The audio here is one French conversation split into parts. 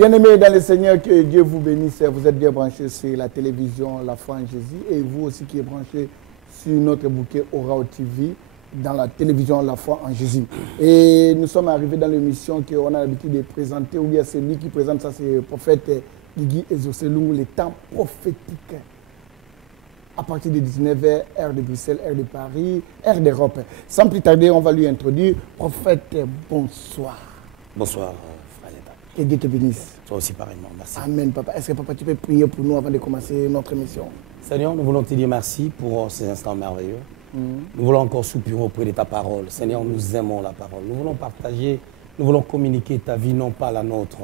Bien-aimés dans le Seigneur, que Dieu vous bénisse. Vous êtes bien branchés sur la télévision La Foi en Jésus et vous aussi qui êtes branchés sur notre bouquet Orao TV dans la télévision La Foi en Jésus. Et nous sommes arrivés dans l'émission qu'on a l'habitude de présenter, ou bien celui qui présente ça, c'est le prophète Guigui Ezoselungu, les temps prophétiques. À partir de 19h, heure de Bruxelles, heure de Paris, heure d'Europe. Sans plus tarder, on va lui introduire. Prophète, bonsoir. Bonsoir, frère. Que Dieu te bénisse. Toi aussi, pareillement. Merci. Amen, papa. Est-ce que, papa, tu peux prier pour nous avant de commencer notre émission? Seigneur, nous voulons te dire merci pour ces instants merveilleux. Nous voulons encore soupirer auprès de ta parole. Seigneur, nous aimons la parole. Nous voulons partager, nous voulons communiquer ta vie, non pas la nôtre.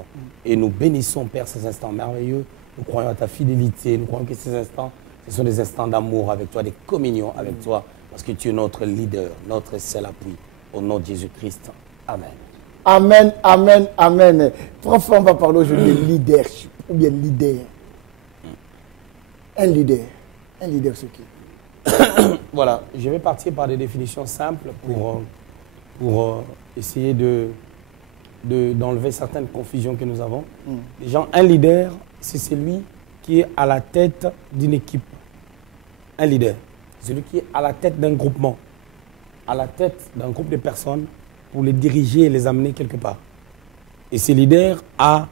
Et nous bénissons, Père, ces instants merveilleux. Nous croyons à ta fidélité. Nous croyons que ces instants, ce sont des instants d'amour avec toi, des communions avec toi, parce que tu es notre leader, notre seul appui. Au nom de Jésus-Christ. Amen. Amen, amen, amen. Prof, on va parler aujourd'hui de leadership, ou bien leader. Un leader. Un leader, c'est qui? Voilà, je vais partir par des définitions simples pour essayer d'enlever certaines confusions que nous avons. Déjà, un leader, c'est celui qui est à la tête d'une équipe. Un leader, celui qui est à la tête d'un groupement, à la tête d'un groupe de personnes pour les diriger et les amener quelque part. Et ce leader a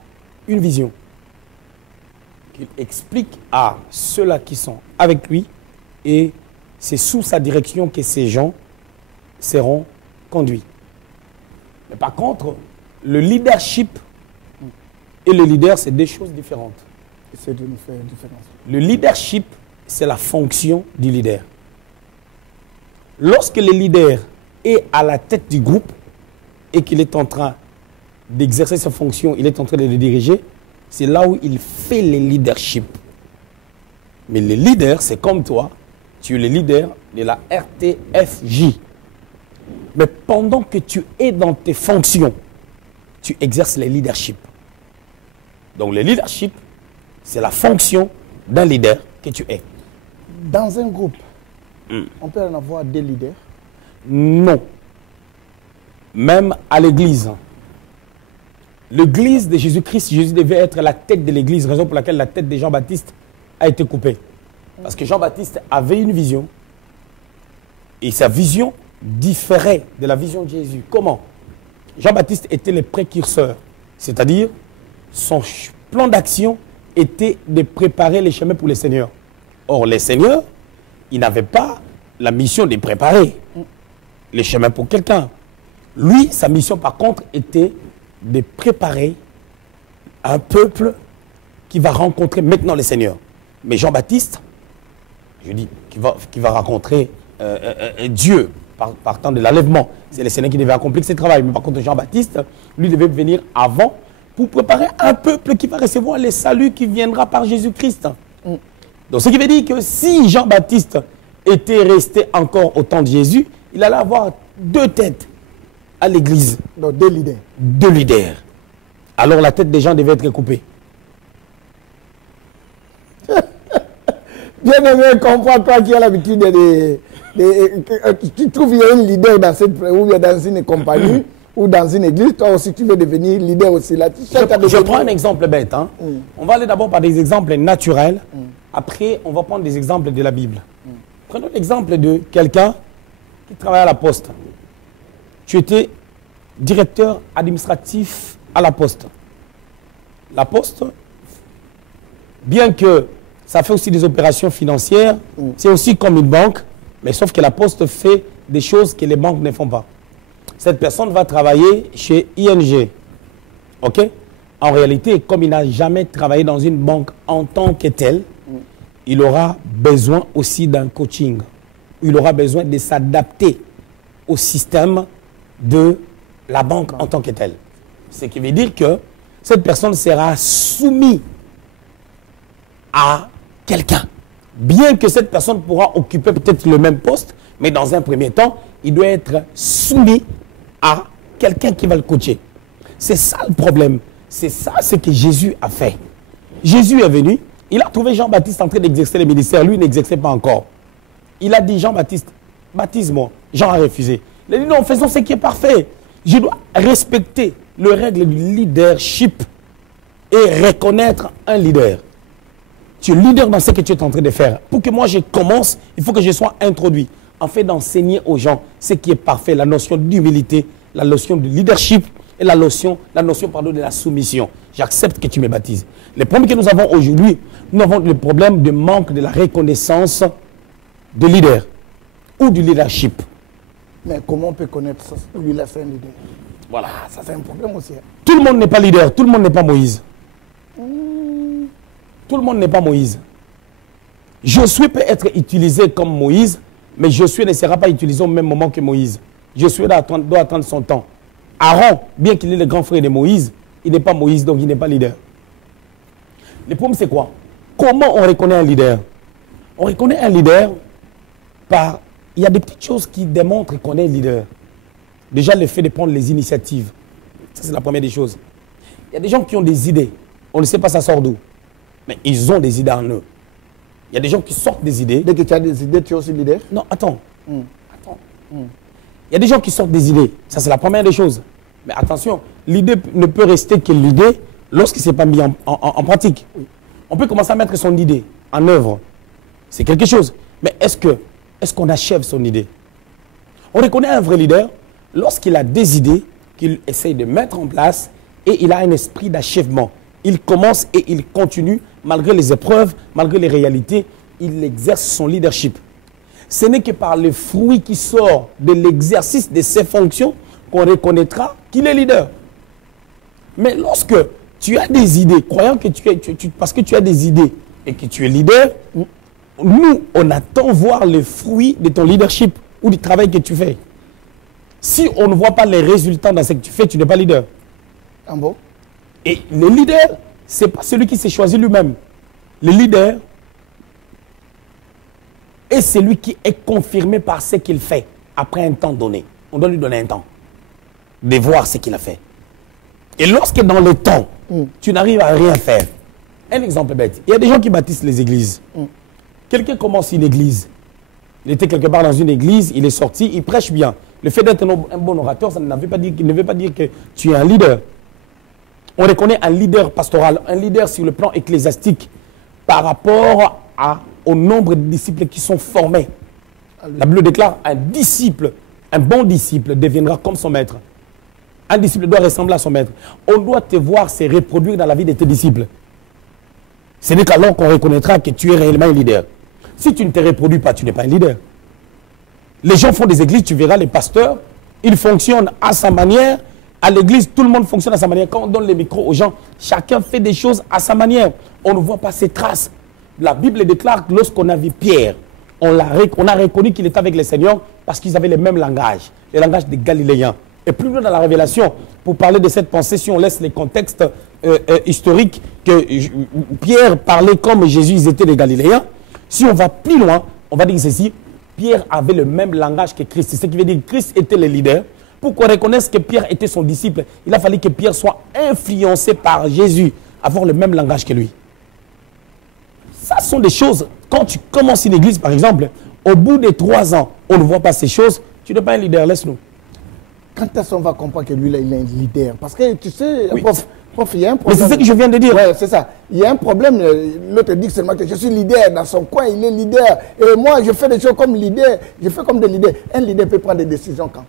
une vision qu'il explique à ceux-là qui sont avec lui, et c'est sous sa direction que ces gens seront conduits. Mais par contre, le leadership et le leader, c'est deux choses différentes. C'est une différence. Le leadership, c'est la fonction du leader. Lorsque le leader est à la tête du groupe et qu'il est en train d'exercer sa fonction, il est en train de le diriger, c'est là où il fait le leadership. Mais le leader, c'est comme toi, tu es le leader de la RTFJ. Mais pendant que tu es dans tes fonctions, tu exerces le leadership. Donc le leadership, c'est la fonction d'un leader que tu es. Dans un groupe, on peut en avoir des leaders? Non. Même à l'église. L'église de Jésus-Christ, Jésus devait être la tête de l'église, raison pour laquelle la tête de Jean-Baptiste a été coupée. Parce que Jean-Baptiste avait une vision et sa vision différait de la vision de Jésus. Comment? Jean-Baptiste était le précurseur, c'est-à-dire son plan d'action était de préparer les chemins pour les seigneurs. Or, les seigneurs, ils n'avaient pas la mission de préparer les chemins pour quelqu'un. Lui, sa mission par contre était de préparer un peuple qui va rencontrer maintenant les seigneurs. Mais Jean-Baptiste, je dis, qui va rencontrer Dieu partant de l'enlèvement. C'est les Seigneurs qui devaient accomplir ce travail. Mais par contre, Jean-Baptiste, lui, devait venir avant pour préparer un peuple qui va recevoir le salut qui viendra par Jésus-Christ. Donc, ce qui veut dire que si Jean-Baptiste était resté encore au temps de Jésus, il allait avoir deux têtes à l'église. Donc, deux leaders. Deux leaders. Alors, la tête des gens devait être coupée. Bien aimé, comprends toi qui as l'habitude tu trouves qu'il y a un leader dans cette ou dans une compagnie ou dans une église, toi aussi tu veux devenir leader aussi là. Je prends un exemple bête. Hein. On va aller d'abord par des exemples naturels. Après, on va prendre des exemples de la Bible. Prenons l'exemple de quelqu'un qui travaille à la poste. Tu étais directeur administratif à la poste. La poste, bien que ça fait aussi des opérations financières. C'est aussi comme une banque, mais sauf que la poste fait des choses que les banques ne font pas. Cette personne va travailler chez ING. OK? En réalité, comme il n'a jamais travaillé dans une banque en tant que tel, il aura besoin aussi d'un coaching. Il aura besoin de s'adapter au système de la banque en tant que tel. Ce qui veut dire que cette personne sera soumise à quelqu'un. Bien que cette personne pourra occuper peut-être le même poste, mais dans un premier temps, il doit être soumis à quelqu'un qui va le coacher. C'est ça le problème. C'est ça ce que Jésus a fait. Jésus est venu, il a trouvé Jean-Baptiste en train d'exercer le ministère. Lui, il n'exerçait pas encore. Il a dit, Jean-Baptiste, baptise-moi. Jean a refusé. Il a dit, non, faisons ce qui est parfait. Je dois respecter les règles du leadership. et reconnaître un leader. Tu es leader dans ce que tu es en train de faire. Pour que moi je commence, il faut que je sois introduit. En fait, d'enseigner aux gens ce qui est parfait, la notion d'humilité, la notion de leadership et la notion de la soumission. J'accepte que tu me baptises. Le problème que nous avons aujourd'hui, nous avons le problème de manque de la reconnaissance de leader ou du leadership. Mais comment on peut connaître ça? Lui-là, c'est un leader. Voilà. Ah, ça, c'est un problème aussi. Tout le monde n'est pas leader, tout le monde n'est pas Moïse. Tout le monde n'est pas Moïse. Josué peut être utilisé comme Moïse, mais Josué ne sera pas utilisé au même moment que Moïse. Josué doit attendre son temps. Aaron, bien qu'il est le grand frère de Moïse, il n'est pas Moïse, donc il n'est pas leader. Le problème, c'est quoi? Comment on reconnaît un leader? On reconnaît un leader par... Il y a des petites choses qui démontrent qu'on est leader. Déjà, le fait de prendre les initiatives. Ça, c'est la première des choses. Il y a des gens qui ont des idées. On ne sait pas ça sort d'où. Mais ils ont des idées en eux. Il y a des gens qui sortent des idées. Dès que tu as des idées, tu es aussi leader? Non, attends. Attends. Il y a des gens qui sortent des idées. Ça, c'est la première des choses. Mais attention, l'idée ne peut rester que l'idée lorsqu'il ne s'est pas mis en pratique. Oui. On peut commencer à mettre son idée en œuvre. C'est quelque chose. Mais est-ce qu'on achève son idée? On reconnaît un vrai leader lorsqu'il a des idées qu'il essaye de mettre en place et il a un esprit d'achèvement. Il commence et il continue malgré les épreuves, malgré les réalités. Il exerce son leadership. Ce n'est que par le fruit qui sort de l'exercice de ses fonctions qu'on reconnaîtra qu'il est leader. Mais lorsque tu as des idées, croyant que parce que tu as des idées et que tu es leader, nous, on attend voir le fruit de ton leadership ou du travail que tu fais. Si on ne voit pas les résultats dans ce que tu fais, tu n'es pas leader. Ah bon? Et le leader, ce n'est pas celui qui s'est choisi lui-même. Le leader est celui qui est confirmé par ce qu'il fait après un temps donné. On doit lui donner un temps de voir ce qu'il a fait. Et lorsque dans le temps, tu n'arrives à rien faire. Un exemple bête. Il y a des gens qui bâtissent les églises. Quelqu'un commence une église. Il était quelque part dans une église, il est sorti, il prêche bien. Le fait d'être un bon orateur, ça ne veut pas dire que tu es un leader. On reconnaît un leader pastoral, un leader sur le plan ecclésiastique par rapport au nombre de disciples qui sont formés. La Bible déclare un disciple, un bon disciple deviendra comme son maître. Un disciple doit ressembler à son maître. On doit te voir se reproduire dans la vie de tes disciples. Ce n'est qu'alors qu'on reconnaîtra que tu es réellement un leader. Si tu ne te reproduis pas, tu n'es pas un leader. Les gens font des églises, tu verras les pasteurs, ils fonctionnent à sa manière. À l'église, tout le monde fonctionne à sa manière. Quand on donne les micros aux gens, chacun fait des choses à sa manière. On ne voit pas ses traces. La Bible déclare que lorsqu'on a vu Pierre, on a reconnu qu'il était avec le Seigneur parce qu'ils avaient le même langage, le langage des Galiléens. Et plus loin dans la Révélation, pour parler de cette pensée, si on laisse les contextes historiques, que Pierre parlait comme Jésus, ils étaient des Galiléens. Si on va plus loin, on va dire ceci, Pierre avait le même langage que Christ. Ce qui veut dire que Christ était le leader. Pour qu'on reconnaisse que Pierre était son disciple, il a fallu que Pierre soit influencé par Jésus, avoir le même langage que lui. Ça sont des choses, quand tu commences une église par exemple, au bout de 3 ans, on ne voit pas ces choses, tu n'es pas un leader, laisse-nous. Quand est-ce qu'on va comprendre que lui, là, il est un leader? Parce que tu sais, oui. prof, il y a un problème. Mais c'est ce que je viens de dire. Oui, c'est ça. Il y a un problème. L'autre dit seulement que je suis leader dans son coin, il est leader. Et moi, je fais des choses comme leader. Je fais comme des leaders. Un leader peut prendre des décisions quand?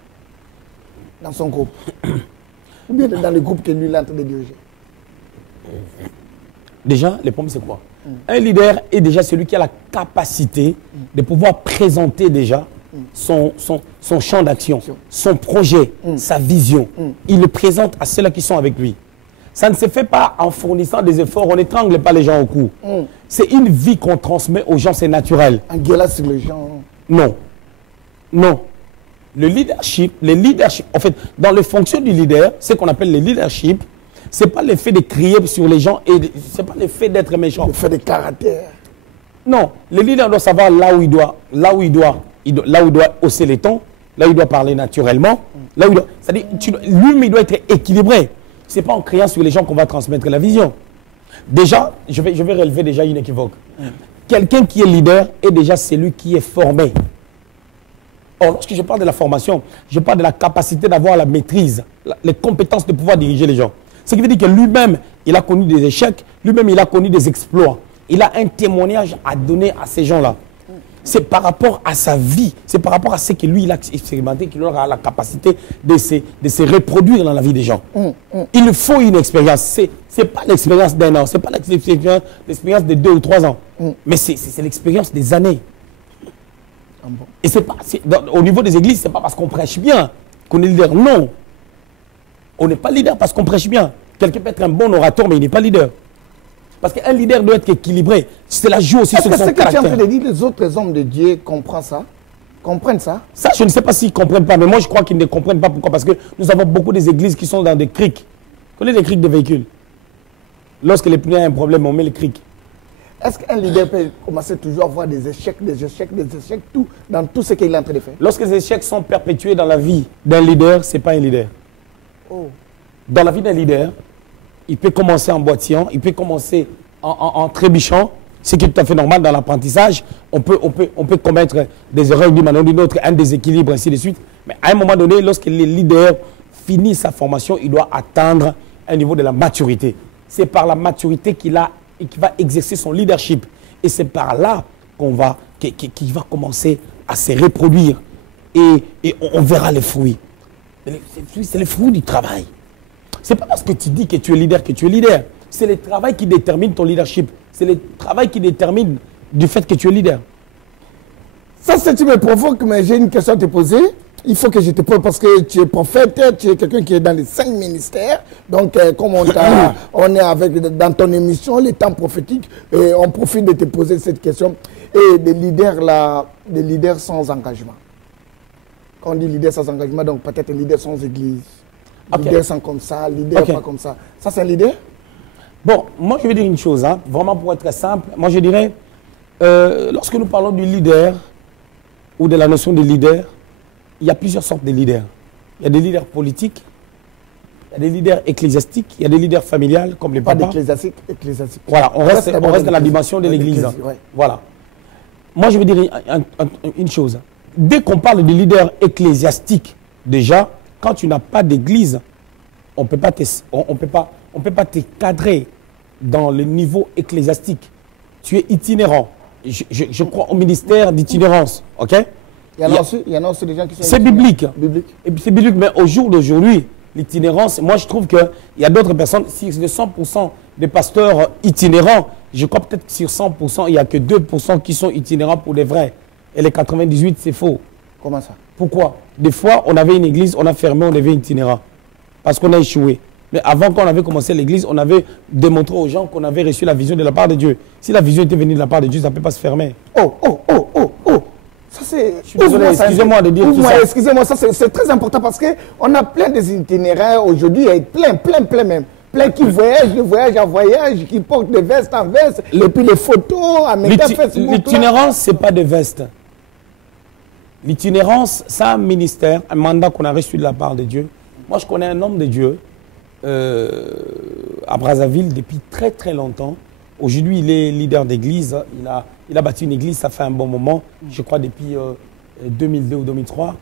Dans son groupe. Ou bien dans le groupe que lui, il est en train de diriger. Déjà, le problème, c'est quoi? Un leader est déjà celui qui a la capacité de pouvoir présenter déjà son champ d'action, son projet, sa vision. Il le présente à ceux-là qui sont avec lui. Ça ne se fait pas en fournissant des efforts, on n'étrangle pas les gens au cou. C'est une vie qu'on transmet aux gens, c'est naturel. En gueulant sur les gens. Non. Non. Le leadership, en fait, dans les fonctions du leader, ce qu'on appelle le leadership, ce n'est pas le fait de crier sur les gens et ce n'est pas le fait d'être méchant. Le fait de caractère. Non, le leader doit savoir là où il doit hausser les tons, là où il doit parler naturellement, là où il doit, c'est-à-dire, lui, il doit être équilibré. Ce n'est pas en criant sur les gens qu'on va transmettre la vision. Déjà, je vais relever déjà une équivoque. Quelqu'un qui est leader est déjà celui qui est formé. Or, lorsque je parle de la formation, je parle de la capacité d'avoir la maîtrise, les compétences de pouvoir diriger les gens. Ce qui veut dire que lui-même, il a connu des échecs, lui-même, il a connu des exploits. Il a un témoignage à donner à ces gens-là. C'est par rapport à sa vie, c'est par rapport à ce que lui, il a expérimenté, qu'il aura la capacité de se reproduire dans la vie des gens. Il faut une expérience. Ce n'est pas l'expérience d'un an, ce n'est pas l'expérience de 2 ou 3 ans, mais c'est l'expérience des années. Et au niveau des églises, ce n'est pas parce qu'on prêche bien qu'on est leader. Non. On n'est pas leader parce qu'on prêche bien. Quelqu'un peut être un bon orateur, mais il n'est pas leader. Parce qu'un leader doit être équilibré. C'est la joue aussi sur son caractère. Est-ce que tu es en train de dire que les autres hommes de Dieu comprennent ça? Comprennent ça? Ça, je ne sais pas s'ils ne comprennent pas, mais moi je crois qu'ils ne comprennent pas. Pourquoi? Parce que nous avons beaucoup des églises qui sont dans des criques. Vous connaissez les criques de véhicules? Lorsque les pneus ont un problème, on met les criques. Est-ce qu'un leader peut commencer toujours à avoir des échecs, tout, dans tout ce qu'il est en train de faire? Lorsque les échecs sont perpétués dans la vie d'un leader, ce n'est pas un leader. Dans la vie d'un leader, il peut commencer en boitillant, il peut commencer en trébuchant, ce qui est tout à fait normal dans l'apprentissage. On peut commettre des erreurs d'une manière ou d'une autre, un déséquilibre, ainsi de suite. Mais à un moment donné, lorsque le leader finit sa formation, il doit atteindre un niveau de la maturité. C'est par la maturité qu'il va exercer son leadership. Et c'est par là qu'il va commencer à se reproduire. Et on verra les fruits. C'est le fruit du travail. Ce n'est pas parce que tu dis que tu es leader que tu es leader. C'est le travail qui détermine ton leadership. C'est le travail qui détermine du fait que tu es leader. Ça, tu me provoques, mais j'ai une question à te poser. Il faut que je te pose parce que tu es prophète, tu es quelqu'un qui est dans les 5 ministères. Donc, comme on est dans ton émission, les temps prophétiques, on profite de te poser cette question. Et des leaders sans engagement. Quand on dit leader sans engagement, donc peut-être leader sans église. Leader sans comme ça, leader pas comme ça. Ça, c'est un leader? Bon, moi, je vais dire une chose, hein, vraiment pour être simple. Moi, je dirais, lorsque nous parlons du leader ou de la notion de leader, il y a plusieurs sortes de leaders. Il y a des leaders politiques, il y a des leaders ecclésiastiques, il y a des leaders familiales, comme les papas. Pas ecclésiastique. Voilà, on reste dans la dimension de l'église. Ouais. Voilà. Moi, je vais dire une chose. Dès qu'on parle de leader ecclésiastique, déjà, quand tu n'as pas d'église, on ne peut pas te cadrer dans le niveau ecclésiastique. Tu es itinérant. Je crois au ministère d'itinérance. Ok? Il y en a aussi des gens qui sont... C'est biblique. C'est biblique, mais au jour d'aujourd'hui, l'itinérance, moi je trouve qu'il y a d'autres personnes, si de 100% des pasteurs itinérants, je crois peut-être que sur 100%, il n'y a que 2% qui sont itinérants pour les vrais. Et les 98, c'est faux. Comment ça? Pourquoi? Des fois, on avait une église, on a fermé, on devait itinérant. Parce qu'on a échoué. Mais avant qu'on avait commencé l'église, on avait démontré aux gens qu'on avait reçu la vision de la part de Dieu. Si la vision était venue de la part de Dieu, ça ne peut pas se fermer. Oh. Ça, c'est... Je suis désolé, excusez-moi de dire tout ça. Excusez-moi, ça c'est très important parce qu'on a plein des itinéraires aujourd'hui, plein même. Plein qui voyagent de voyage en voyage, qui portent de veste en veste, et puis les photos, à Facebook. L'itinérance, ce n'est pas de veste. L'itinérance, c'est un ministère, un mandat qu'on a reçu de la part de Dieu. Moi, je connais un homme de Dieu à Brazzaville depuis très très longtemps. Aujourd'hui, il est leader d'église. Il a bâti une église, ça fait un bon moment, je crois depuis 2002 ou 2003.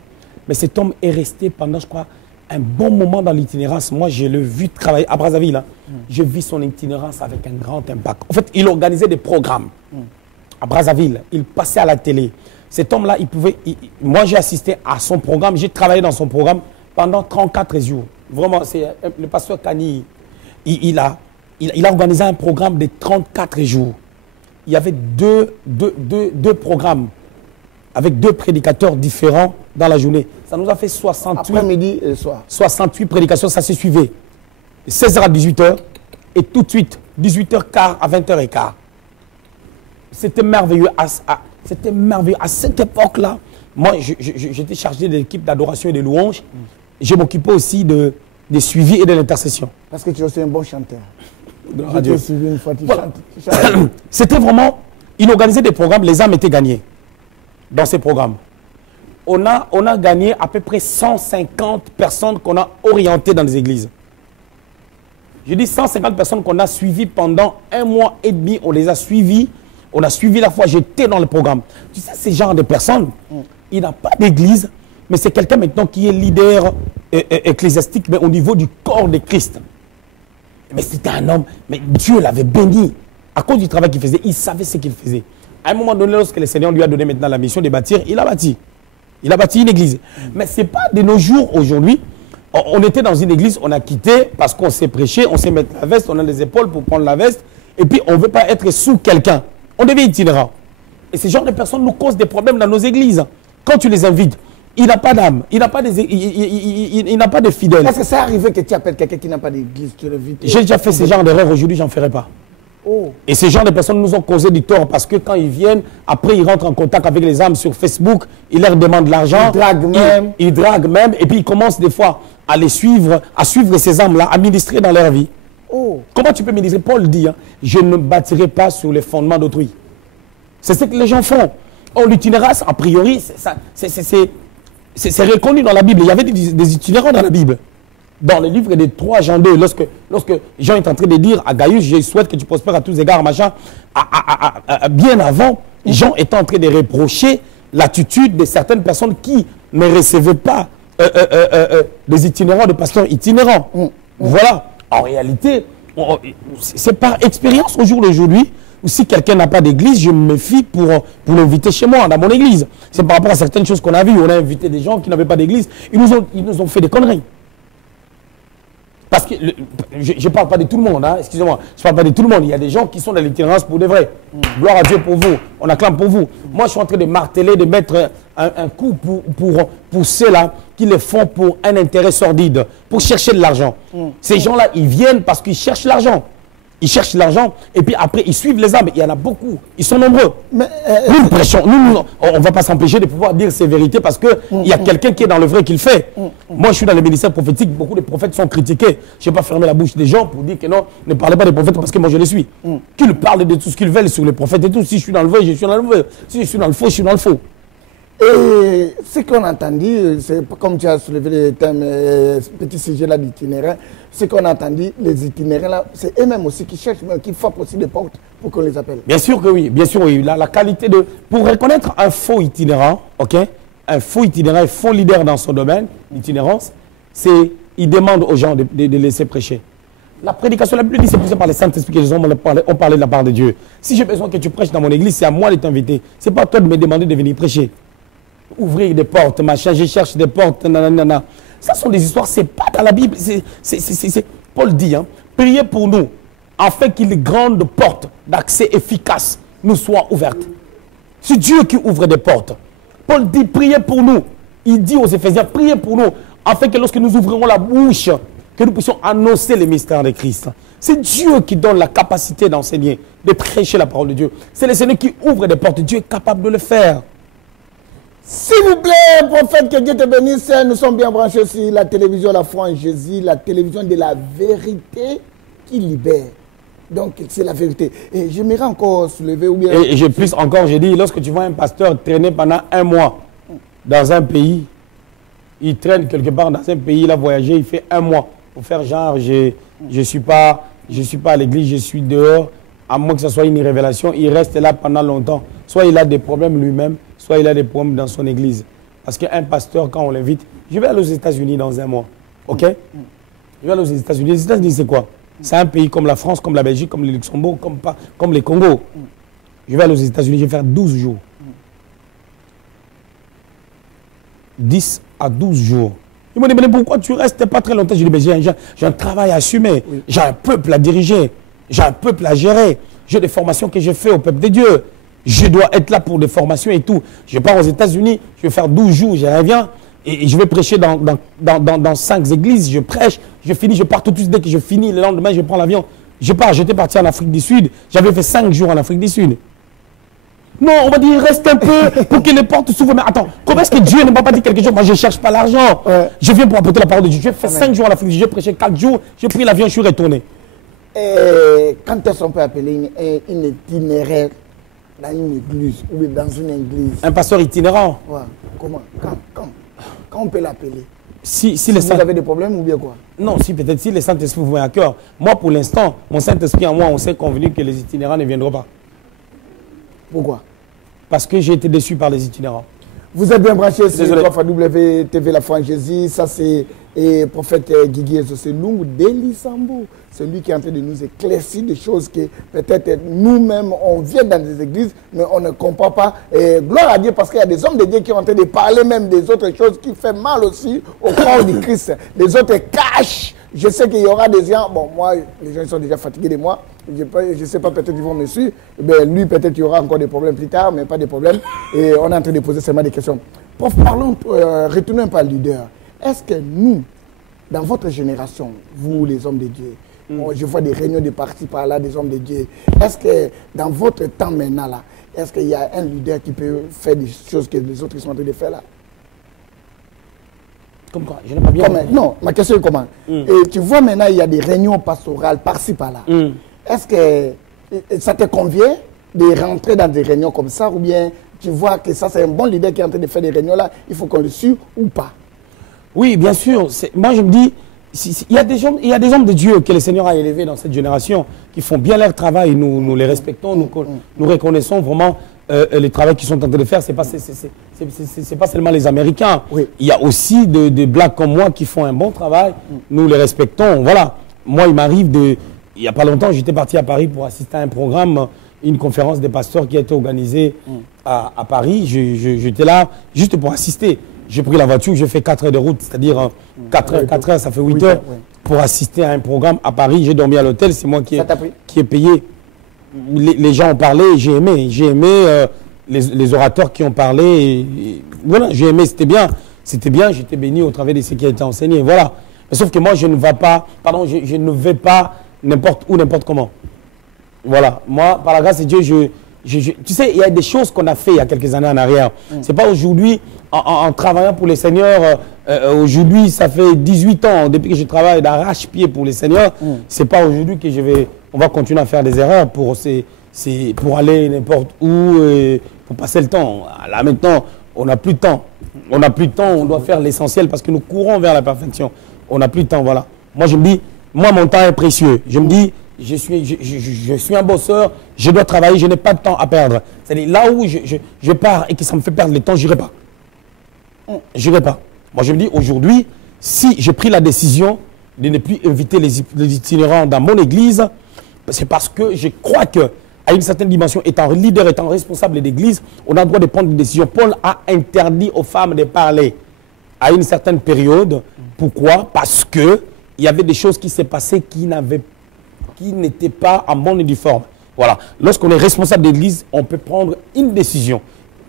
Mais cet homme est resté pendant, je crois, un bon moment dans l'itinérance. Moi, je l'ai vu travailler à Brazzaville. Hein. Je vis son itinérance avec un grand impact. En fait, il organisait des programmes à Brazzaville. Il passait à la télé. Cet homme-là, moi, j'ai assisté à son programme. J'ai travaillé dans son programme pendant 34 jours. Vraiment, c'est le pasteur Kani. Il a organisé un programme de 34 jours. Il y avait deux programmes avec 2 prédicateurs différents dans la journée. Ça nous a fait 68... Après-midi et soir. 68 prédications, ça se suivait. 16h à 18h et tout de suite, 18h15 à 20h15. C'était merveilleux. C'était merveilleux. À cette époque-là, moi, j'étais chargé de l'équipe d'adoration et de louanges. Je m'occupais aussi des suivis et de l'intercession. Parce que tu es aussi un bon chanteur. Je t'ai suivi une fois, tu chantes. C'était vraiment... Il organisait des programmes, les âmes étaient gagnées dans ces programmes. On a gagné à peu près 150 personnes qu'on a orientées dans les églises. Je dis 150 personnes qu'on a suivies pendant 1 mois et demi. On les a suivies. On a suivi la foi. J'étais dans le programme. Tu sais, ces genres de personnes, il n'a pas d'église, mais c'est quelqu'un maintenant qui est leader ecclésiastique, mais au niveau du corps de Christ. Mais c'était un homme, mais Dieu l'avait béni. À cause du travail qu'il faisait, il savait ce qu'il faisait. À un moment donné, lorsque le Seigneur lui a donné maintenant la mission de bâtir, il a bâti. Il a bâti une église. Mais ce n'est pas de nos jours aujourd'hui. On était dans une église, on a quitté parce qu'on s'est prêché, on sait mettre la veste, on a les épaules pour prendre la veste. Et puis on ne veut pas être sous quelqu'un. On devient itinérant. Et ce genre de personnes nous causent des problèmes dans nos églises. Quand tu les invites, il n'a pas d'âme, il n'a pas, pas de fidèles. Est-ce que c'est arrivé que tu appelles quelqu'un qui n'a pas d'église, tu l'invites? J'ai déjà fait ce genre d'erreur, aujourd'hui, j'en ferai pas. Oh. Et ces genre de personnes nous ont causé du tort parce que quand ils viennent, après ils rentrent en contact avec les âmes sur Facebook, ils leur demandent de l'argent. Ils draguent même. Ils draguent même. Et puis ils commencent des fois à les suivre, à suivre ces âmes-là, à ministrer dans leur vie. Oh. Comment tu peux ministrer? Paul dit, hein, je ne bâtirai pas sur les fondements d'autrui. C'est ce que les gens font. Oh, l'itinérance, a priori, c'est reconnu dans la Bible. Il y avait des itinérants dans la Bible. Dans le livre des 3 Jean 2, lorsque Jean est en train de dire à Gaius, je souhaite que tu prospères à tous égards, machin, bien avant, Jean est en train de reprocher l'attitude de certaines personnes qui ne recevaient pas des itinérants, des pasteurs itinérants. Voilà. En réalité, c'est par expérience au jour d'aujourd'hui. Si quelqu'un n'a pas d'église, je me méfie pour l'inviter chez moi, dans mon église. C'est par rapport à certaines choses qu'on a vues. On a invité des gens qui n'avaient pas d'église. Ils nous ont fait des conneries. Parce que je ne parle pas de tout le monde, hein, excusez-moi. Je ne parle pas de tout le monde. Il y a des gens qui sont dans l'itinérance pour de vrai. Gloire à Dieu pour vous. On acclame pour vous. Moi, je suis en train de marteler, de mettre un coup pour ceux-là qui le font pour un intérêt sordide, pour chercher de l'argent. Ces gens-là, ils viennent parce qu'ils cherchent l'argent. Ils cherchent l'argent et puis après ils suivent les âmes. Il y en a beaucoup. Ils sont nombreux. Mais, nous prêchons. On ne va pas s'empêcher de pouvoir dire ces vérités parce qu'il y a quelqu'un qui est dans le vrai qui le fait. Moi, je suis dans le ministère prophétique. Beaucoup de prophètes sont critiqués. Je n'ai pas fermé la bouche des gens pour dire que non, ne parlez pas des prophètes parce que moi je les suis. Qu'ils parlent de tout ce qu'ils veulent sur les prophètes et tout. Si je suis dans le vrai, je suis dans le vrai. Si je suis dans le faux, je suis dans le faux. Et ce qu'on a entendu, c'est comme tu as soulevé le thème, petit sujet là d'itinéraire, ce qu'on a entendu, les itinéraires là, c'est eux-mêmes aussi qui cherchent, qui frappent aussi des portes pour qu'on les appelle. Bien sûr que oui, bien sûr oui. La qualité de... Pour reconnaître un faux itinérant, ok, un faux itinérant, un faux leader dans son domaine, l'itinérance, c'est, il demande aux gens de laisser prêcher. La prédication, la Bible dit, c'est poussé par les Saint-Esprit que les hommes ont parlé de la part de Dieu. Si j'ai besoin que tu prêches dans mon église, c'est à moi de t'inviter. Ce n'est pas à toi de me demander de venir prêcher. Ouvrir des portes, machin, je cherche des portes, nanana. Ça sont des histoires, c'est pas dans la Bible. Paul dit, hein, priez pour nous, afin que les grandes portes d'accès efficaces nous soient ouvertes. C'est Dieu qui ouvre des portes. Paul dit, priez pour nous. Il dit aux Éphésiens, priez pour nous, afin que lorsque nous ouvrirons la bouche, que nous puissions annoncer les mystères de Christ. C'est Dieu qui donne la capacité d'enseigner, de prêcher la parole de Dieu. C'est le Seigneur qui ouvre des portes. Dieu est capable de le faire. S'il vous plaît, prophète, que Dieu te bénisse. Nous sommes bien branchés sur la télévision La Foi en Jésus, la télévision de la vérité qui libère. Donc, c'est la vérité. Et j'aimerais encore soulever... Ou bien... Et je plus encore, j'ai dit, lorsque tu vois un pasteur traîner pendant 1 mois dans un pays, il traîne quelque part dans un pays, il a voyagé, il fait 1 mois pour faire genre, je suis pas à l'église, je suis dehors, à moins que ce soit une révélation, il reste là pendant longtemps. Soit il a des problèmes lui-même, soit il a des problèmes dans son église. Parce qu'un pasteur, quand on l'invite, je vais aller aux États-Unis dans 1 mois. OK? Je vais aller aux États-Unis. Les États-Unis, c'est quoi? C'est un pays comme la France, comme la Belgique, comme le Luxembourg, comme les Congo. Je vais aller aux États-Unis, je vais faire 12 jours. 10 à 12 jours. Ils m'ont dit, mais pourquoi tu restes pas très longtemps? Je dis, j'ai un travail à assumer. Oui. J'ai un peuple à diriger. J'ai un peuple à gérer. J'ai des formations que j'ai faites au peuple de Dieu. Je dois être là pour des formations et tout. Je pars aux États-Unis, je vais faire 12 jours, je reviens et je vais prêcher dans 5 églises. Je prêche, je finis, je pars tout de suite. Dès que je finis, le lendemain, je prends l'avion. Je pars, j'étais parti en Afrique du Sud. J'avais fait 5 jours en Afrique du Sud. Non, on va dire, reste un peu pour que les portes s'ouvrent. Mais attends, comment est-ce que Dieu ne m'a pas dit quelque chose? Moi, je ne cherche pas l'argent. Je viens pour apporter la parole de Dieu. J'ai fait 5 jours en Afrique du Sud, j'ai prêché 4 jours, j'ai pris l'avion, je suis retourné. Et quand est-ce qu'on peut appeler une itinéraire dans une église ou dans une église? Un pasteur itinérant. Ouais. Comment? Quand on peut l'appeler? Si vous avez des problèmes ou bien quoi? Non, si peut-être si les Saint-Esprit vous voient à cœur. Moi, pour l'instant, mon Saint-Esprit en moi, on s'est convenu que les itinérants ne viendront pas. Pourquoi? Parce que j'ai été déçu par les itinérants. Vous êtes bien branché sur Désolé. WTV La Foi en Jésus. Ça, c'est prophète Guigui Lungu d'Elisambo. C'est lui qui est en train de nous éclaircir des choses que peut-être nous-mêmes, on vient dans des églises, mais on ne comprend pas. Et gloire à Dieu, parce qu'il y a des hommes de Dieu qui sont en train de parler même des autres choses qui font mal aussi au corps du Christ. Les autres cachent. Je sais qu'il y aura des gens, bon, moi, les gens sont déjà fatigués de moi. Je ne sais pas, peut-être ils vont me suivre. Ben, lui, peut-être il y aura encore des problèmes plus tard, mais pas de problème. Et on est en train de poser seulement des questions. Prof, parlons, retournons pas leader. Est-ce que nous, dans votre génération, vous, les hommes de Dieu, je vois des réunions de partis par là, des hommes de Dieu. Est-ce que dans votre temps maintenant, là, est-ce qu'il y a un leader qui peut faire des choses que les autres sont en train de faire là? Comme quoi? Je n'ai pas bien compris. Non, ma question est comment? Et tu vois maintenant, il y a des réunions pastorales par-ci par-là. Est-ce que ça te convient de rentrer dans des réunions comme ça, ou bien tu vois que ça c'est un bon leader qui est en train de faire des réunions là, il faut qu'on le suive ou pas? Oui, bien sûr. Moi je me dis, il y a des hommes de Dieu que le Seigneur a élevés dans cette génération qui font bien leur travail, nous les respectons, nous reconnaissons vraiment le travail qu'ils sont en train de faire. C'est pas seulement les Américains. Oui. Il y a aussi des Blacks comme moi qui font un bon travail. Nous les respectons. Voilà. Moi, il m'arrive il n'y a pas longtemps, j'étais parti à Paris pour assister à un programme, une conférence des pasteurs qui a été organisée à Paris. J'étais là juste pour assister. J'ai pris la voiture, j'ai fait 4 heures de route, c'est-à-dire 4 heures, ça fait 8 heures, pour assister à un programme à Paris. J'ai dormi à l'hôtel, c'est moi qui ai payé. Les gens ont parlé, j'ai aimé les orateurs qui ont parlé. Voilà, j'ai aimé, c'était bien, j'étais béni au travers de ce qui a été enseigné. Voilà. Mais sauf que moi, je ne vais pas n'importe où, n'importe comment. Voilà. Moi, par la grâce de Dieu, tu sais, il y a des choses qu'on a fait il y a quelques années en arrière. C'est pas aujourd'hui, en travaillant pour les seigneurs, aujourd'hui, ça fait 18 ans, depuis que je travaille d'arrache-pied pour les seigneurs, c'est pas aujourd'hui que on va continuer à faire des erreurs pour aller n'importe où, pour passer le temps. Là, maintenant, on n'a plus de temps. On doit faire l'essentiel parce que nous courons vers la perfection. On n'a plus de temps, voilà. Moi, je me dis, mon temps est précieux. Je me dis, je suis un bosseur, je dois travailler, je n'ai pas de temps à perdre. C'est-à-dire, là où je pars et que ça me fait perdre le temps, j'irai pas. J'irai pas. Moi, je me dis, aujourd'hui, si j'ai pris la décision de ne plus inviter les itinérants dans mon église, c'est parce que je crois que, à une certaine dimension, étant leader, étant responsable d'église, on a le droit de prendre des décisions. Paul a interdit aux femmes de parler à une certaine période. Pourquoi? Parce que il y avait des choses qui s'est passées qui n'étaient pas en bonne et due forme. Voilà. Lorsqu'on est responsable d'église, on peut prendre une décision.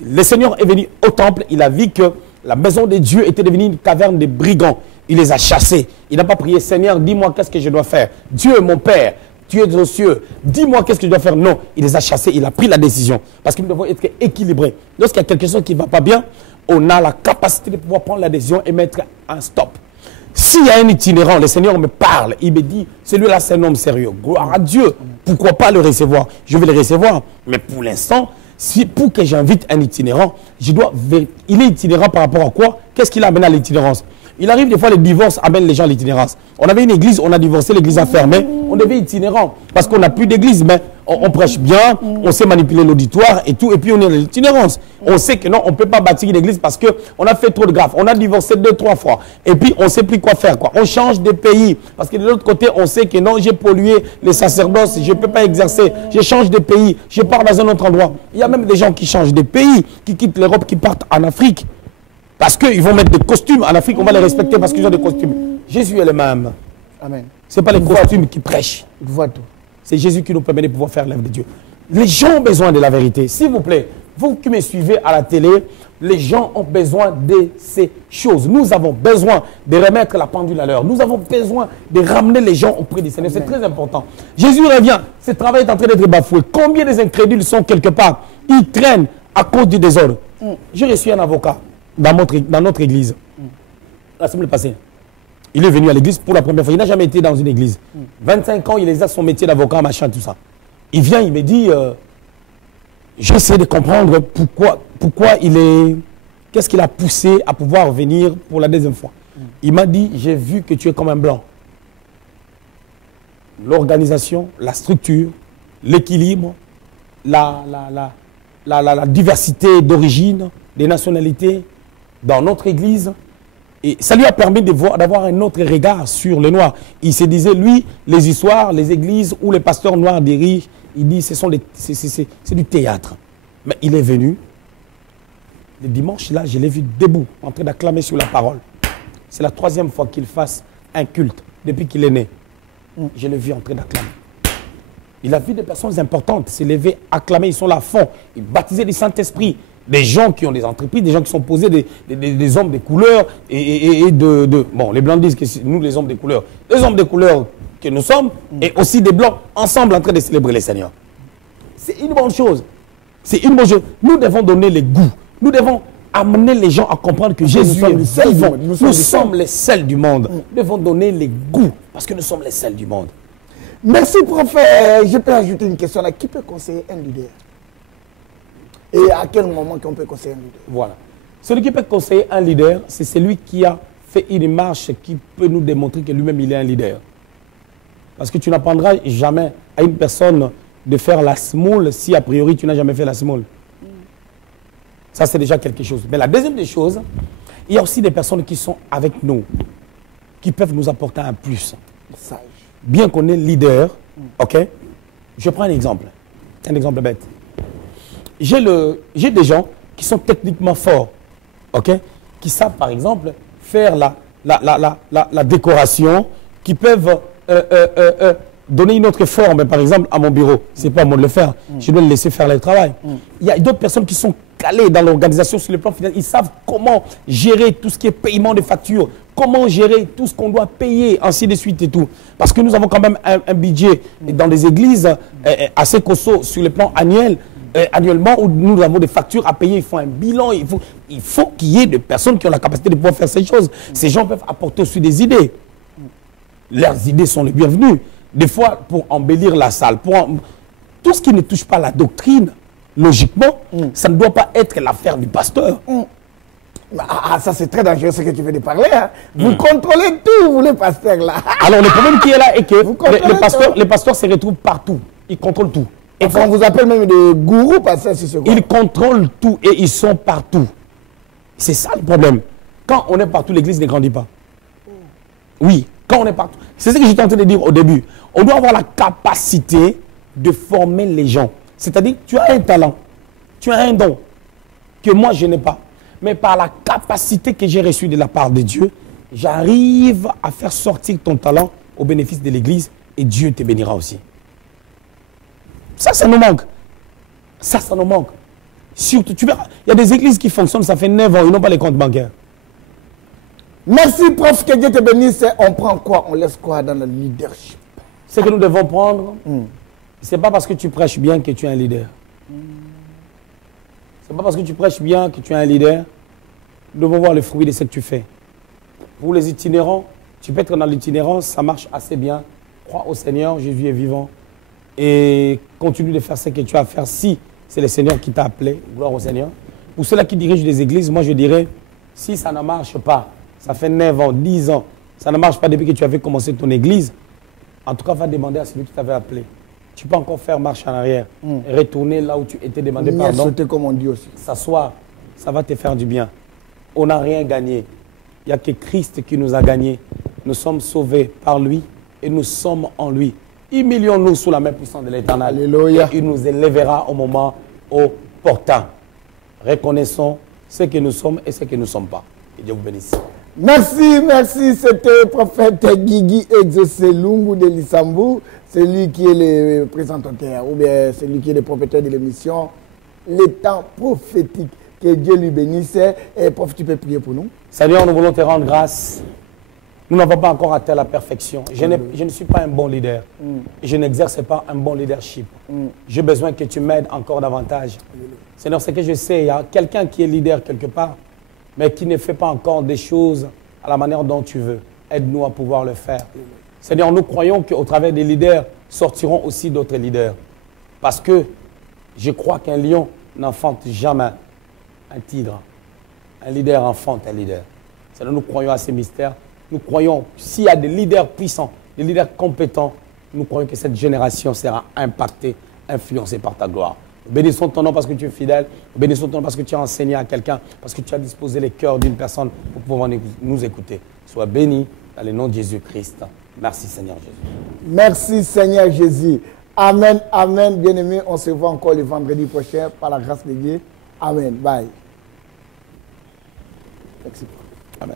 Le Seigneur est venu au temple, il a vu que la maison de Dieu était devenue une caverne de brigands. Il les a chassés. Il n'a pas prié, Seigneur, dis-moi qu'est-ce que je dois faire. Dieu, mon Père, tu es aux cieux, dis-moi qu'est-ce que je dois faire. Non, il les a chassés, il a pris la décision. Parce que nous devons être équilibrés. Lorsqu'il y a quelque chose qui ne va pas bien, on a la capacité de pouvoir prendre la décision et mettre un stop. S'il y a un itinérant, le Seigneur me parle, il me dit, celui-là c'est un homme sérieux. Gloire à Dieu. Pourquoi pas le recevoir? Je vais le recevoir. Mais pour l'instant, pour que j'invite un itinérant, il est itinérant par rapport à quoi? Qu'est-ce qu'il amène à l'itinérance? Il arrive des fois, le divorce amène les gens à l'itinérance. On avait une église, on a divorcé, l'église a fermé. On devait itinérant parce qu'on n'a plus d'église. Mais on prêche bien, on sait manipuler l'auditoire et tout. Et puis on est à l'itinérance. On sait que non, on ne peut pas bâtir une église parce qu'on a fait trop de grave. On a divorcé 2-3 fois. Et puis on ne sait plus quoi faire. On change de pays. Parce que de l'autre côté, on sait que non, j'ai pollué les sacerdoces, je ne peux pas exercer. Je change de pays, je pars dans un autre endroit. Il y a même des gens qui changent de pays, qui quittent l'Europe, qui partent en Afrique. Parce qu'ils vont mettre des costumes. En Afrique, on va les respecter parce qu'ils ont des costumes. Jésus est le même. Amen. Ce n'est pas les costumes qui prêchent. C'est Jésus qui nous permet de pouvoir faire l'œuvre de Dieu. Les gens ont besoin de la vérité. S'il vous plaît, vous qui me suivez à la télé, les gens ont besoin de ces choses. Nous avons besoin de remettre la pendule à l'heure. Nous avons besoin de ramener les gens auprès du Seigneur. C'est très important. Jésus revient. Ce travail est en train d'être bafoué. Combien des incrédules sont quelque part? Ils traînent à cause du désordre. J'ai reçu un avocat dans notre église, la semaine passée. Il est venu à l'église pour la première fois. Il n'a jamais été dans une église. 25 ans, il exerce son métier d'avocat, machin, tout ça. Il vient, il me dit, j'essaie de comprendre pourquoi il est... Qu'est-ce qu'il a poussé à pouvoir venir pour la deuxième fois. Il m'a dit, j'ai vu que tu es comme un blanc. L'organisation, la structure, l'équilibre, la diversité d'origine, des nationalités dans notre église. Et ça lui a permis d'avoir un autre regard sur les Noirs. Il se disait, lui, les histoires, les églises où les pasteurs noirs dirigent, il dit, c'est du théâtre. Mais il est venu. Le dimanche, là, je l'ai vu debout, en train d'acclamer sur la parole. C'est la 3e fois qu'il fasse un culte depuis qu'il est né. Je l'ai vu en train d'acclamer. Il a vu des personnes importantes se lever, acclamer, ils sont là à fond. Ils baptisaient du Saint-Esprit. Des gens qui ont des entreprises, des gens qui sont posés, des hommes de couleur bon, les blancs disent que nous, les hommes de couleur, les hommes de couleur que nous sommes, et aussi des blancs ensemble en train de célébrer les Seigneurs. C'est une bonne chose. C'est une bonne chose. Nous devons donner le goût. Nous devons amener les gens à comprendre que Jésus est vivant. Nous sommes les sels du monde. Nous devons donner le goût parce que nous sommes les sels du monde. Merci, prophète. Je peux ajouter une question là. Qui peut conseiller un leader? Et à quel moment qu'on peut conseiller un leader? Voilà. Celui qui peut conseiller un leader, c'est celui qui a fait une marche qui peut nous démontrer que lui-même, il est un leader. Parce que tu n'apprendras jamais à une personne de faire la semoule si a priori tu n'as jamais fait la semoule. Ça, c'est déjà quelque chose. Mais la deuxième des choses, il y a aussi des personnes qui sont avec nous, qui peuvent nous apporter un plus. Sage. Bien qu'on est leader, ok? Je prends un exemple bête. J'ai des gens qui sont techniquement forts, ok? Qui savent, par exemple, faire la décoration, qui peuvent donner une autre forme, par exemple, à mon bureau. Ce n'est pas à moi de le faire. Je dois le laisser faire le travail. Il y a d'autres personnes qui sont calées dans l'organisation sur le plan financier. Ils savent comment gérer tout ce qui est paiement de factures, comment gérer tout ce qu'on doit payer, ainsi de suite et tout. Parce que nous avons quand même un budget dans les églises assez costaud sur le plan annuel. Annuellement, où nous avons des factures à payer, il faut un bilan, il faut qu'il y ait des personnes qui ont la capacité de pouvoir faire ces choses. Ces gens peuvent apporter aussi des idées. Leurs idées sont les bienvenues. Des fois, pour embellir la salle, tout ce qui ne touche pas la doctrine, logiquement, ça ne doit pas être l'affaire du pasteur. Ça c'est très dangereux ce que tu veux de parler. Hein. Vous contrôlez tout, vous les pasteurs là. Alors le problème qui est là est que les pasteurs se retrouvent partout. Ils contrôlent tout. Et on vous appelle même des gourous pasteurs si c'est quoi. Ils contrôlent tout et ils sont partout. C'est ça le problème. Quand on est partout, l'église ne grandit pas. Oui, quand on est partout. C'est ce que j'étais en train de dire au début. On doit avoir la capacité de former les gens. C'est-à-dire, tu as un talent, tu as un don que moi je n'ai pas. Mais par la capacité que j'ai reçue de la part de Dieu, j'arrive à faire sortir ton talent au bénéfice de l'église et Dieu te bénira aussi. Ça nous manque. Ça nous manque. Surtout, tu verras, il y a des églises qui fonctionnent, ça fait 9 ans, ils n'ont pas les comptes bancaires. Merci, prof, que Dieu te bénisse. On prend quoi? On laisse quoi dans le leadership? Ce que nous devons prendre, ce n'est pas parce que tu prêches bien que tu es un leader. Ce n'est pas parce que tu prêches bien que tu es un leader. Nous devons voir le fruit de ce que tu fais. Pour les itinérants, tu peux être dans l'itinérance, ça marche assez bien. Crois au Seigneur, Jésus est vivant. Et continue de faire ce que tu as à faire si c'est le Seigneur qui t'a appelé. Gloire au Seigneur. Pour ceux-là qui dirigent des églises, moi je dirais, si ça ne marche pas, ça fait 9 ans, 10 ans, ça ne marche pas depuis que tu avais commencé ton église, en tout cas, va demander à celui qui t'avait appelé. Tu peux encore faire marche en arrière, retourner là où tu étais demandé pardon. Sauter comme on dit aussi. S'asseoir, ça va te faire du bien. On n'a rien gagné. Il n'y a que Christ qui nous a gagné. Nous sommes sauvés par lui et nous sommes en lui. Humilions-nous sous la main puissante de l'Éternel. Alléluia. Et il nous élèvera au moment opportun. Reconnaissons ce que nous sommes et ce que nous ne sommes pas. Et Dieu vous bénisse. Merci, merci. C'était le prophète Guigui Exaucé Lungu de Lissambourg. C'est lui qui est le présentateur ou bien c'est lui qui est le propriétaire de l'émission Les temps prophétiques. Que Dieu lui bénisse. Et prof, tu peux prier pour nous? Seigneur, nous voulons te rendre grâce. Nous n'avons pas encore atteint la perfection. Je ne suis pas un bon leader. Et je n'exerce pas un bon leadership. J'ai besoin que tu m'aides encore davantage. Seigneur, c'est que je sais, il y a quelqu'un qui est leader quelque part, mais qui ne fait pas encore des choses à la manière dont tu veux. Aide-nous à pouvoir le faire. Seigneur, nous croyons qu'au travers des leaders sortiront aussi d'autres leaders. Parce que je crois qu'un lion n'enfante jamais un tigre. Un leader enfante un leader. Seigneur, nous croyons à ces mystères. Nous croyons, s'il y a des leaders puissants, des leaders compétents, nous croyons que cette génération sera impactée, influencée par ta gloire. Nous bénissons ton nom parce que tu es fidèle. Nous bénissons ton nom parce que tu as enseigné à quelqu'un, parce que tu as disposé les cœurs d'une personne pour pouvoir nous écouter. Sois béni dans le nom de Jésus-Christ. Merci Seigneur Jésus. Merci Seigneur Jésus. Amen, amen. Bien-aimés, on se voit encore le vendredi prochain par la grâce de Dieu. Amen. Bye. Merci. Amen.